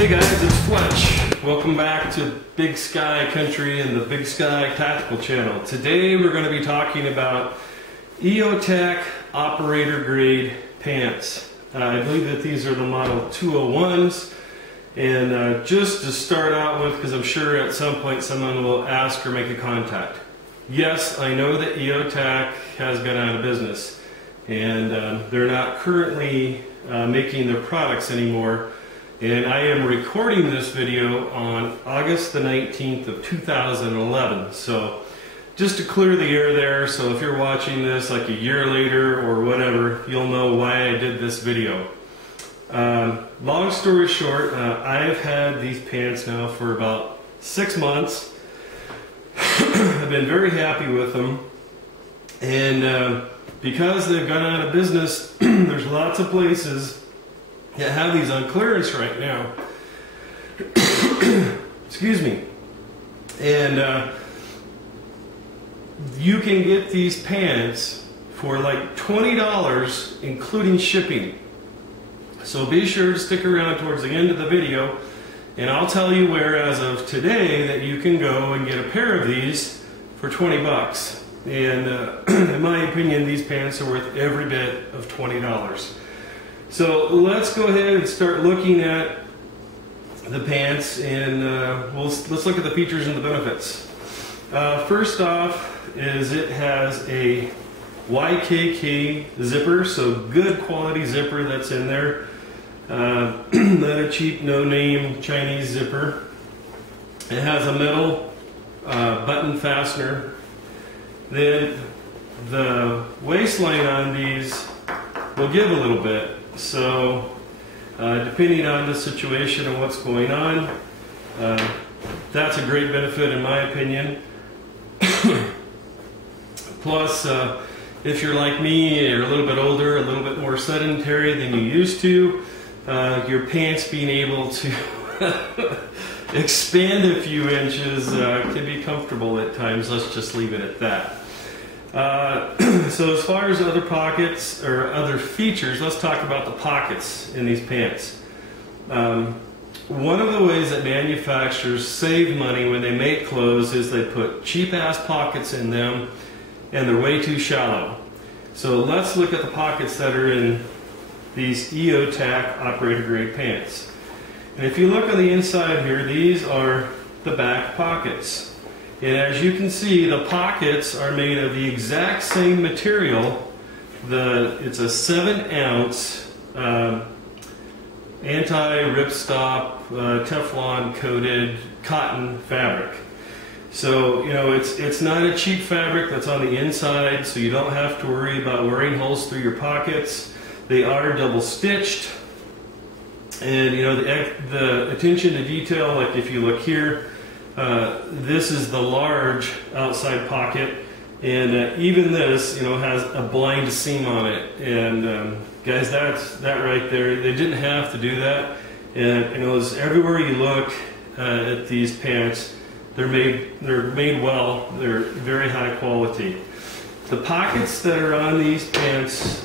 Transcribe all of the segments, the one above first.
Hey guys, it's Fletch. Welcome back to Big Sky Country and the Big Sky Tactical channel. Today we're going to be talking about EOTAC operator grade pants. I believe that these are the model 201s. And just to start out with, because I'm sure at some point someone will ask or make a contact. Yes, I know that EOTAC has gone out of business and they're not currently making their products anymore. And I am recording this video on August the 19th of 2011. So just to clear the air there, so if you're watching this like a year later or whatever, you'll know why I did this video. Long story short, I've had these pants now for about 6 months. I've been very happy with them. And because they've gone out of business, there's lots of places that have these on clearance right now. Excuse me. And you can get these pants for like $20 including shipping. So be sure to stick around towards the end of the video and I'll tell you where as of today that you can go and get a pair of these for 20 bucks. And in my opinion, these pants are worth every bit of $20. So let's go ahead and start looking at the pants, and let's look at the features and the benefits. First off is it has a YKK zipper, so good quality zipper that's in there. Not a cheap no-name Chinese zipper. It has a metal button fastener. Then the waistline on these will give a little bit. So, depending on the situation and what's going on, that's a great benefit in my opinion. Plus, if you're like me, you're a little bit older, a little bit more sedentary than you used to, your pants being able to expand a few inches can be comfortable at times. Let's just leave it at that. So as far as other pockets or other features, let's talk about the pockets in these pants. One of the ways that manufacturers save money when they make clothes is they put cheap ass pockets in them and they're way too shallow. So let's look at the pockets that are in these EOTAC operator grade pants. And if you look on the inside here, these are the back pockets. And as you can see, the pockets are made of the exact same material. It's a 7-ounce anti-ripstop Teflon coated cotton fabric. So, you know, it's not a cheap fabric that's on the inside, so you don't have to worry about wearing holes through your pockets. They are double stitched. And, you know, the attention to detail, like if you look here, this is the large outside pocket, and even this, you know, has a blind seam on it. And guys, that right there, they didn't have to do that. And you know, as everywhere you look at these pants, they're made well. They're very high quality. The pockets that are on these pants,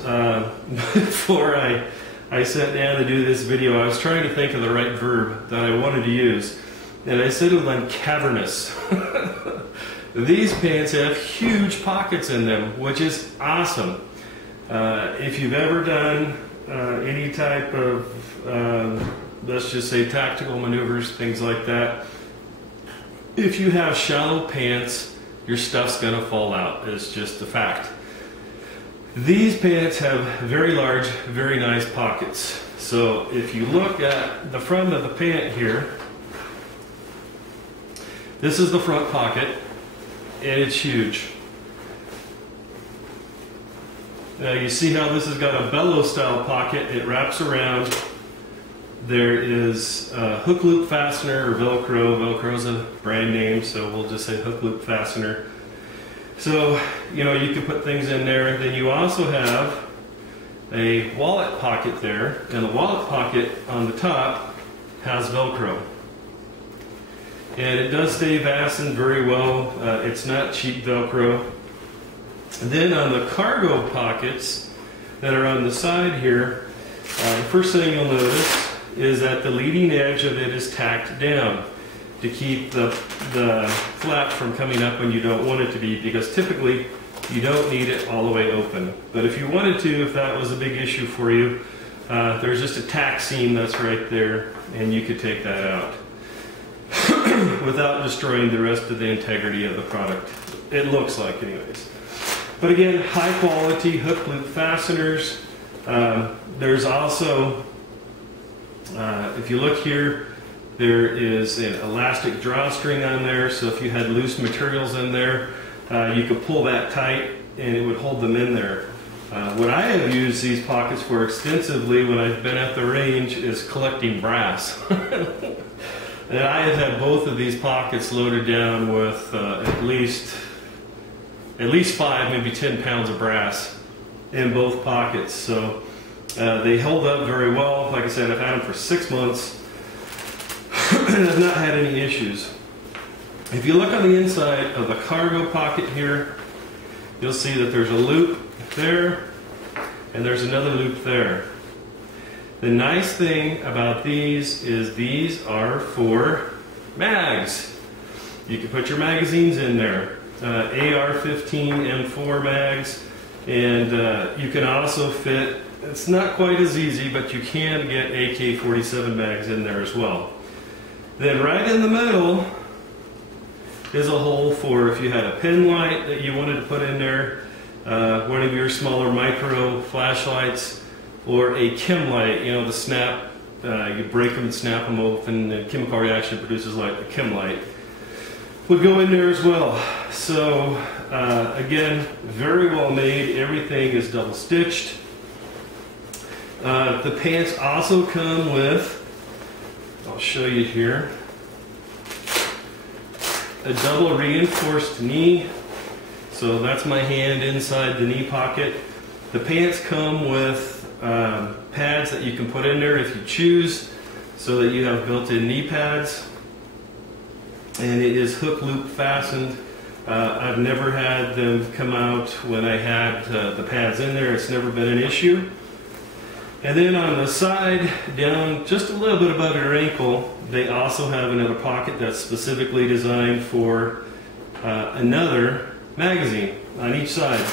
before I sat down to do this video, I was trying to think of the right verb that I wanted to use. And I said it was cavernous. These pants have huge pockets in them, which is awesome. If you've ever done any type of, let's just say tactical maneuvers, things like that, if you have shallow pants, your stuff's gonna fall out. It's just a fact. These pants have very large, very nice pockets. So if you look at the front of the pant here, this is the front pocket, and it's huge. Now you see how this has got a bellow style pocket. It wraps around. There is a hook loop fastener or Velcro. Velcro's a brand name, so we'll just say hook loop fastener. So, you know, you can put things in there. Then you also have a wallet pocket there, and the wallet pocket on the top has Velcro. And it does stay fastened very well. It's not cheap Velcro. And then on the cargo pockets that are on the side here, the first thing you'll notice is that the leading edge of it is tacked down to keep the flap from coming up when you don't want it to be, because typically you don't need it all the way open. But if you wanted to, if that was a big issue for you, there's just a tack seam that's right there, and you could take that out without destroying the rest of the integrity of the product. It looks like, anyways. But again, high quality hook loop fasteners. There's also, if you look here, there is an elastic drawstring on there, so if you had loose materials in there, you could pull that tight and it would hold them in there. What I have used these pockets for extensively when I've been at the range is collecting brass. And I have had both of these pockets loaded down with at least 5, maybe 10 pounds of brass in both pockets. So they hold up very well. Like I said, I've had them for 6 months and I've not had any issues. If you look on the inside of the cargo pocket here, you'll see that there's a loop there and there's another loop there. The nice thing about these is these are for mags. You can put your magazines in there, AR-15 M4 mags, and you can also fit, it's not quite as easy, but you can get AK-47 mags in there as well. Then right in the middle is a hole for if you had a pin light that you wanted to put in there, one of your smaller micro flashlights, or a chem light, you know, the snap, you break them and snap them open, and the chemical reaction produces like the chem light, would go in there as well. So again, very well made. Everything is double stitched. The pants also come with, I'll show you here, a double reinforced knee. So that's my hand inside the knee pocket. The pants come with pads that you can put in there if you choose, so that you have built-in knee pads. And it is hook loop fastened. I've never had them come out when I had the pads in there. It's never been an issue. And then on the side, down just a little bit above your ankle, they also have another pocket that's specifically designed for another magazine on each side.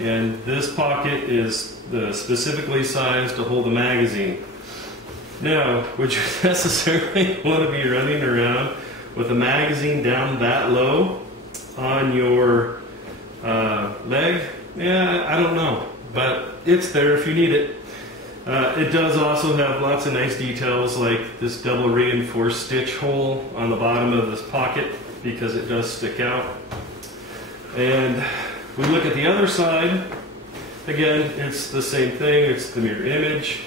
And this pocket is specifically sized to hold a magazine. Now, would you necessarily want to be running around with a magazine down that low on your leg? Yeah, I don't know, but it's there if you need it. It does also have lots of nice details, like this double reinforced stitch hole on the bottom of this pocket, because it does stick out. And we look at the other side. Again, it's the same thing. It's the mirror image.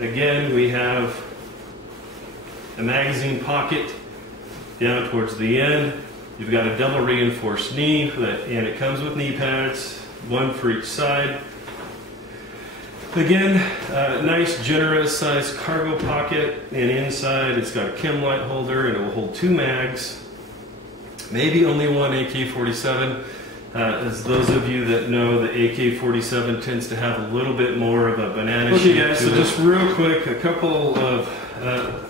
Again, we have a magazine pocket down towards the end. You've got a double reinforced knee, and it comes with knee pads, one for each side. Again, nice generous sized cargo pocket, and inside it's got a chem light holder, and it will hold 2 mags, maybe only one AK-47. As those of you that know, the AK-47 tends to have a little bit more of a banana shape. Okay guys, so just real quick, a couple of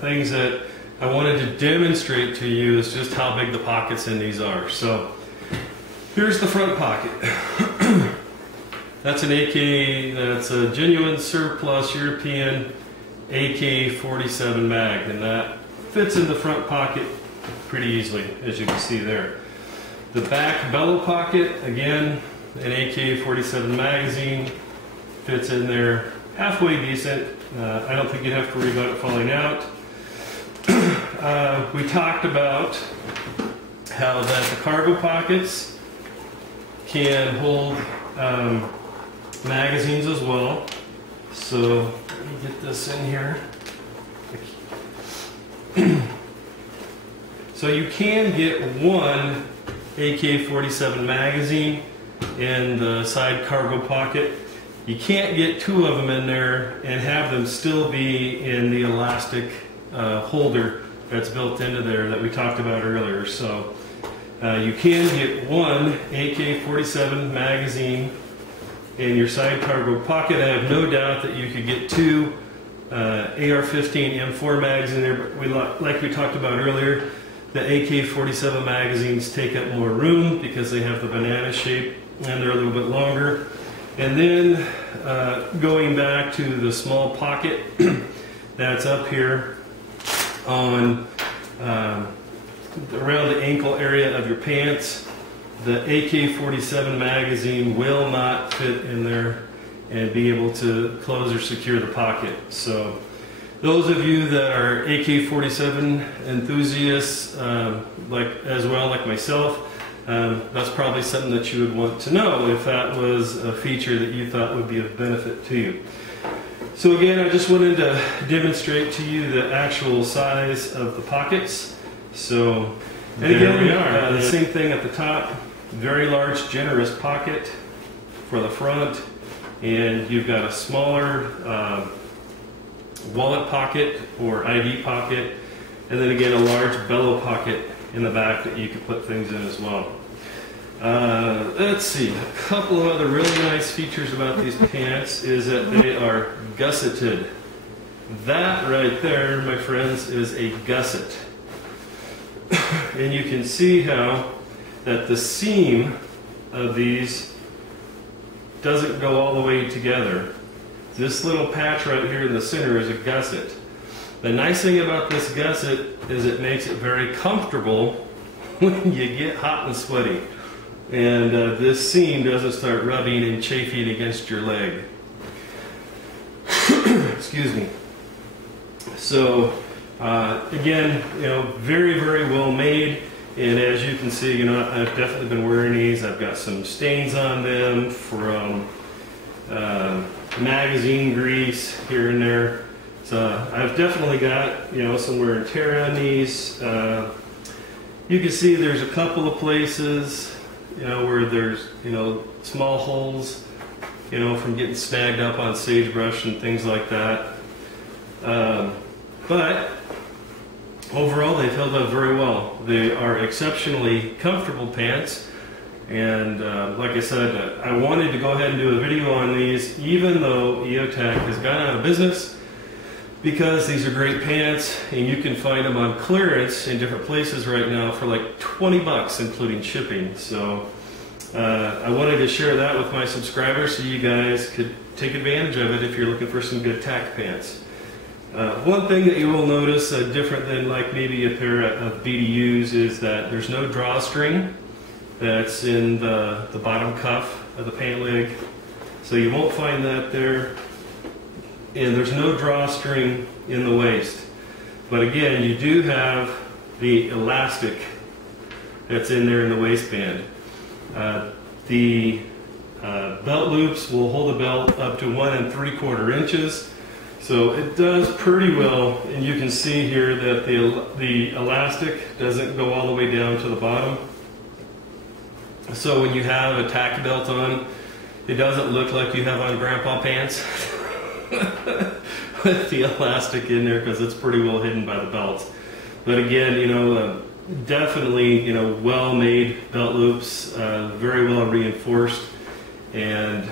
things that I wanted to demonstrate to you is just how big the pockets in these are. So here's the front pocket. That's an AK, that's a genuine surplus European AK-47 mag, and that fits in the front pocket pretty easily, as you can see there. The back bellow pocket, again, an AK-47 magazine, fits in there halfway decent. I don't think you'd have to worry about it falling out. We talked about how that the cargo pockets can hold magazines as well. So let me get this in here. So you can get one AK-47 magazine in the side cargo pocket. You can't get 2 of them in there and have them still be in the elastic holder that's built into there that we talked about earlier. So you can get one AK-47 magazine in your side cargo pocket. I have no doubt that you could get 2 AR-15 M4 mags in there, but like we talked about earlier, the AK-47 magazines take up more room because they have the banana shape and they're a little bit longer. And then going back to the small pocket that's up here on around the ankle area of your pants, the AK-47 magazine will not fit in there and be able to close or secure the pocket. So those of you that are AK-47 enthusiasts, like myself, that's probably something that you would want to know if that was a feature that you thought would be of benefit to you. So again, I just wanted to demonstrate to you the actual size of the pockets. So, and again, we are the same thing at the top. Very large, generous pocket for the front, and you've got a smaller wallet pocket or ID pocket, and then again a large bellow pocket in the back that you can put things in as well. Let's see, a couple of other really nice features about these pants is that they are gusseted. That right there, my friends, is a gusset. And you can see how that the seam of these doesn't go all the way together. This little patch right here in the center is a gusset. The nice thing about this gusset is it makes it very comfortable when you get hot and sweaty. And this seam doesn't start rubbing and chafing against your leg. Excuse me. So again, very, very well made. And as you can see, I've definitely been wearing these. I've got some stains on them from magazine grease here and there. So I've definitely got, some wear and tear on these. You can see there's a couple of places, where there's, small holes, from getting snagged up on sagebrush and things like that. But overall, they've held up very well. They are exceptionally comfortable pants, and like I said, I wanted to go ahead and do a video on these, even though EOTAC has gone out of business, because these are great pants, and you can find them on clearance in different places right now for like 20 bucks, including shipping. So I wanted to share that with my subscribers so you guys could take advantage of it if you're looking for some good tack pants. One thing that you will notice different than like maybe a pair of BDUs is that there's no drawstring that's in the bottom cuff of the pant leg. So you won't find that there. And there's no drawstring in the waist. But again, you do have the elastic that's in there in the waistband. The belt loops will hold the belt up to 1 3/4 inches. So it does pretty well, and you can see here that the elastic doesn't go all the way down to the bottom. So when you have a tack belt on, it doesn't look like you have on grandpa pants with the elastic in there, because it's pretty well hidden by the belt. But again, definitely, well-made belt loops, very well reinforced, and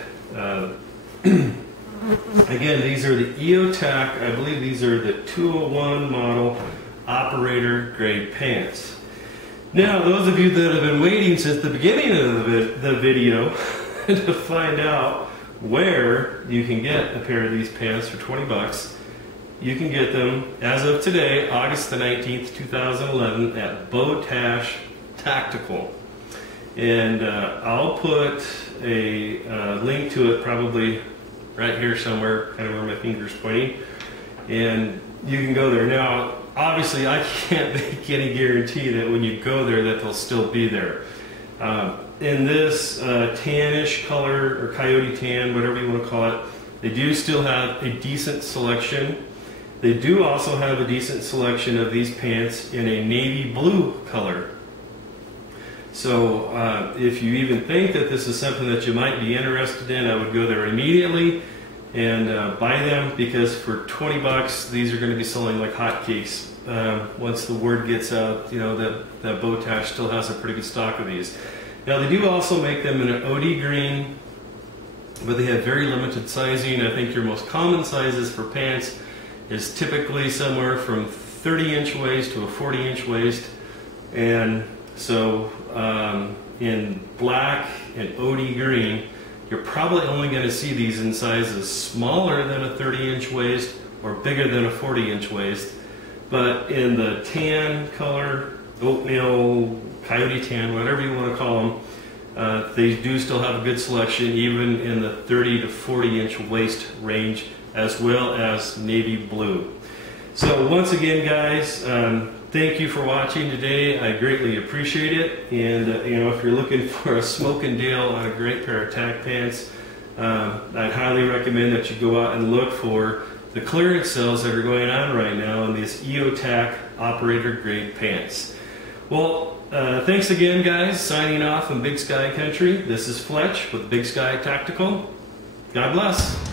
again, these are the EOTAC, I believe these are the 201 model operator grade pants. Now, those of you that have been waiting since the beginning of the video to find out where you can get a pair of these pants for 20 bucks, you can get them as of today, August the 19th, 2011 at b.o.b Tactical. And I'll put a link to it probably right here somewhere, kind of where my finger's pointing, and you can go there. Now, obviously, I can't make any guarantee that when you go there that they'll still be there. In this tannish color, or coyote tan, whatever you want to call it, they do still have a decent selection. They do also have a decent selection of these pants in a navy blue color. So if you even think that this is something that you might be interested in, I would go there immediately and buy them, because for 20 bucks, these are going to be selling like hotcakes. Once the word gets out, that b.o.b still has a pretty good stock of these. Now, they do also make them in an OD green, but they have very limited sizing. I think your most common sizes for pants is typically somewhere from 30-inch waist to a 40-inch waist. And so in black and OD green, you're probably only going to see these in sizes smaller than a 30-inch waist or bigger than a 40-inch waist. But in the tan color, oatmeal, coyote tan, whatever you want to call them, they do still have a good selection, even in the 30 to 40-inch waist range, as well as navy blue. So once again, guys, thank you for watching today. I greatly appreciate it. And you know, if you're looking for a smoking deal on a great pair of tack pants, I'd highly recommend that you go out and look for the clearance sales that are going on right now in these EOTAC operator grade pants. Well, thanks again, guys. Signing off from Big Sky Country. This is Fletch with Big Sky Tactical. God bless.